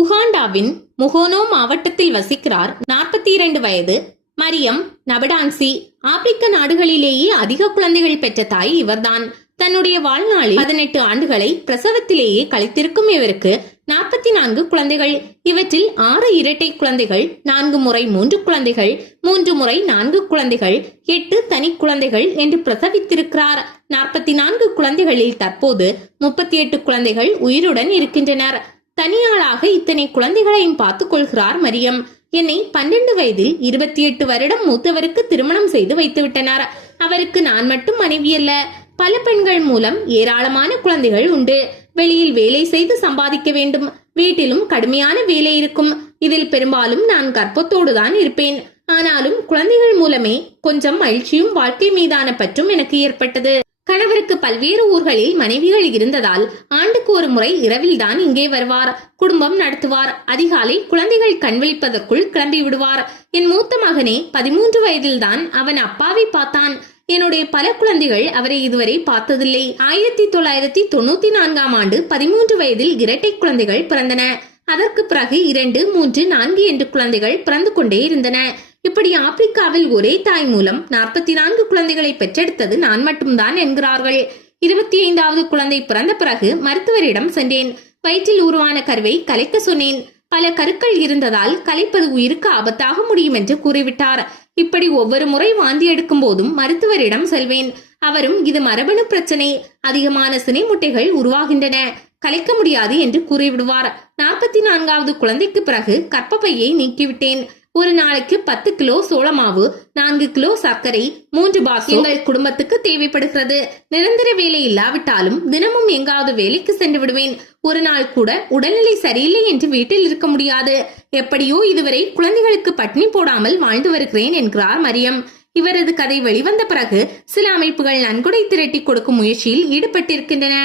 உகாண்டாவின் முகோனோ மாவட்டத்தில் வசிக்கிறார் நாற்பத்தி இரண்டு வயது மரியம் நபடான்சி. ஆப்பிரிக்க நாடுகளிலேயே அதிக குழந்தைகள் பெற்ற தாய் இவர்தான். தன்னுடைய வாழ்நாளில் பதினெட்டு ஆண்டுகளை பிரசவத்திலேயே கழித்திருக்கும் இவருக்கு நாற்பத்தி நான்கு குழந்தைகள். இவற்றில் ஆறு இரட்டை குழந்தைகள் நான்கு முறை மூன்று குழந்தைகள் மூன்று முறை நான்கு குழந்தைகள் எட்டு தனி குழந்தைகள் என்று பிரசவித்திருக்கிறார். நாற்பத்தி நான்கு குழந்தைகளில் தற்போது முப்பத்தி எட்டு குழந்தைகள் உயிருடன் இருக்கின்றனர். தனியாளாக இத்தனை குழந்தைகளையும் பார்த்துக் கொள்கிறார் மரியம். என்னை பன்னெண்டு வயதில் இருபத்தி எட்டு வருடம் மூத்தவருக்கு திருமணம் செய்து வைத்து விட்டனர் அவருக்கு நான் மட்டும் மனைவி அல்ல. பல பெண்கள் மூலம் ஏராளமான குழந்தைகள் உண்டு. வெளியில் வேலை செய்து சம்பாதிக்க வேண்டும். வீட்டிலும் கடுமையான வேலை இருக்கும். இதில் பெரும்பாலும் நான் கர்ப்பத்தோடு தான் இருப்பேன். ஆனாலும் குழந்தைகள் மூலமே கொஞ்சம் மகிழ்ச்சியும் வாழ்க்கை மீதான பற்றும் எனக்கு ஏற்பட்டது. கணவருக்கு பல்வேறு ஊர்களில் மனைவிகள் இருந்ததால் ஆண்டுக்கு ஒரு முறை இரவில் தான் இங்கே வருவார். குடும்பம் நடத்துவார். அதிகாலை குழந்தைகள் கண்விழிப்பதற்குள் கிளம்பி விடுவார். என் மூத்த மகனே பதிமூன்று வயதில்தான் அவன் அப்பாவை பார்த்தான். என்னுடைய பல குழந்தைகள் அவரை இதுவரை பார்த்ததில்லை. ஆயிரத்தி தொள்ளாயிரத்தி தொண்ணூத்தி நான்காம் ஆண்டு பதிமூன்று வயதில் இரட்டை குழந்தைகள் பிறந்தன. அதற்கு பிறகு இரண்டு மூன்று நான்கு என்று குழந்தைகள் பிறந்து கொண்டே இருந்தன. இப்படி ஆப்பிரிக்காவில் ஒரே தாய் மூலம் நாற்பத்தி நான்கு குழந்தைகளை பெற்றெடுத்தது நான் மட்டும்தான் என்கிறார்கள். இருபத்தி ஐந்தாவது குழந்தை பிறந்த பிறகு மருத்துவரிடம் சென்றேன். வயிற்றில் உருவான கருவை கலைக்க சொன்னேன். பல கருக்கள் இருந்ததால் கலைப்பது உயிருக்கு ஆபத்தாக முடியும் என்று கூறிவிட்டார். இப்படி ஒவ்வொரு முறை வாந்தி எடுக்கும் போதும் மருத்துவரிடம் செல்வேன். அவரும் இது மரபணு பிரச்சனை. அதிகமான சினை முட்டைகள் உருவாகின்றன. கலைக்க முடியாது என்று கூறிவிடுவார். நாற்பத்தி நான்காவது குழந்தைக்கு பிறகு கற்பப்பையை நீக்கிவிட்டேன். ஒரு நாளைக்கு பத்து கிலோ சோளமாவு நான்கு கிலோ சர்க்கரை மூன்று பாக்ஸ் எங்கள் குடும்பத்துக்கு தேவைப்படுகிறது. நிரந்தர வேலை இல்லாவிட்டாலும் தினமும் எங்காவது வேலைக்கு சென்று விடுவேன். ஒரு நாள் கூட உடல்நிலை சரியில்லை என்று வீட்டில் இருக்க முடியாது. எப்படியோ இதுவரை குழந்தைகளுக்கு பட்டினி போடாமல் வாழ்ந்து வருகிறேன் என்கிறார் மரியம். இவரது கதை வெளிவந்த பிறகு சில அமைப்புகள் நன்கொடை திரட்டி கொடுக்கும் முயற்சியில் ஈடுபட்டிருக்கின்றன.